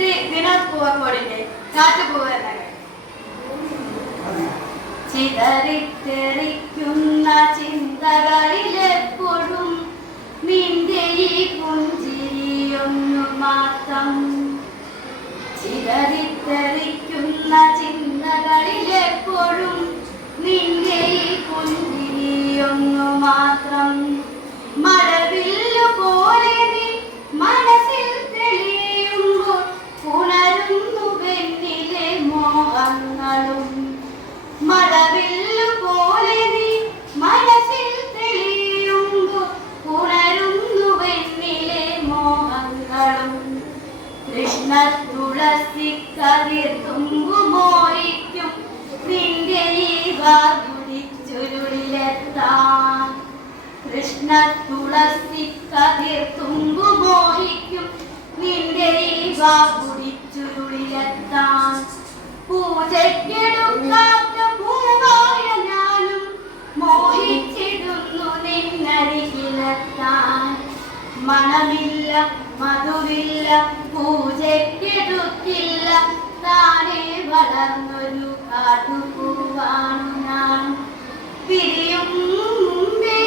ശ്രീ വിനോദ് പൂവക്കോടിന്റെ കാട്ടുപൂവ് എന്ന ചിതറിത്തെറിക്കുന്ന ചിന്തകളിലെപ്പോഴും നിന്റെ ഈ പുഞ്ചിരിയൊന്നു മാത്രം. ചിതറിത്തെറിക്കുന്ന ചിന്തകളിലെപ്പോഴും നിന്റെ ഈ പുഞ്ചിരിയൊന്നു മാത്രം. മഴവില്ലു പോലെ നീ മനസ്സിൽ തെളിയുമ്പോൾ ഉണരുന്നു വെണ്ണിലെ മോഹങ്ങളും. മഴവില്ലു പോലെ നീ മനസ്സിൽ തെളിയുമ്പോൾ ഉണരുന്നു വെണ്ണിലെ മോഹങ്ങളും. കൃഷ്ണ തുളസി കതിർ തുമ്പു മോഹിക്കും നിന്റെ ഈ വാകുടിച്ചുരുളിലെത്താൻ. കൃഷ്ണ തുളസി കതിർ തുമ്പു മോഹിക്കും നിന്റെ ഈ വാകുടിച്ചുരുളിലെത്താൻ. പൂജയ്ക്കെടുക്കാത്ത പൂവായ ഞാനും മോഹിച്ചിടുന്നു നിന്നരികിലെത്താൻ. മണമില്ല മധുവില്ല പൂജയ്ക്കെടുക്കില്ല താനേ വളർന്നൊരു കാട്ടുപൂവാണു ഞാൻ. പിരിയും മുമ്പേ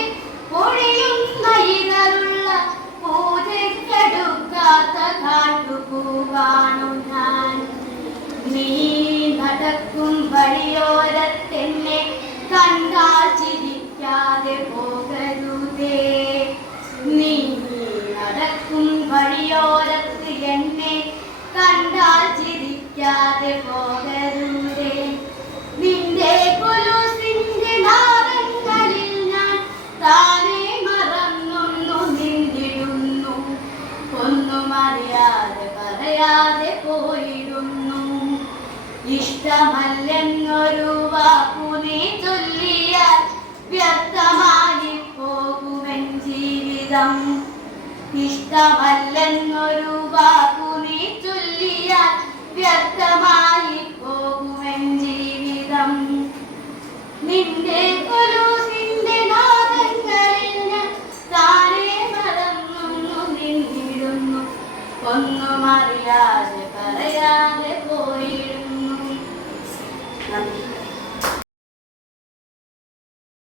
പൊഴിയുന്ന ഇതറുള്ള പൂജയ്ക്കെടുക്കാത്ത കാട്ടുപൂവാണു ഞാൻ. നീ നടക്കും വഴിയോരത്തെന്നെ കണ്ടാൽ ചിരിക്കാതെ പോകരുതേ. നീ നടക്കും വഴിയോരത്ത് എന്നെ കണ്ടാൽ ചിരിക്കാതെ പോകരുതേ. നിന്റെ കൊലുസിന്റെ നാദങ്ങളിൽ ഞാൻ താനേ മറന്നൊന്നു നിന്നിടുന്നു. ഒന്നും അറിയാതെ പറയാതെ പോയിടുന്നു. ഇഷ്ടമല്ലെന്നൊരു വാക്കു നീ ചൊല്ലിയാൽ വ്യർത്ഥമായി പോകുമെൻ ജീവിതം. ഇഷ്ടമല്ലെന്നൊരു വാക്കു നീ ചൊല്ലിയാൽ വ്യർത്ഥമായി പോകുമെൻ ജീവിതം. നിന്റെ കൊലുസിന്റെ നാദങ്ങളിൽ ഞാൻ താനേ മറന്നൊന്നു നിന്നിടുന്നു. ഒന്നും അറിയാതെ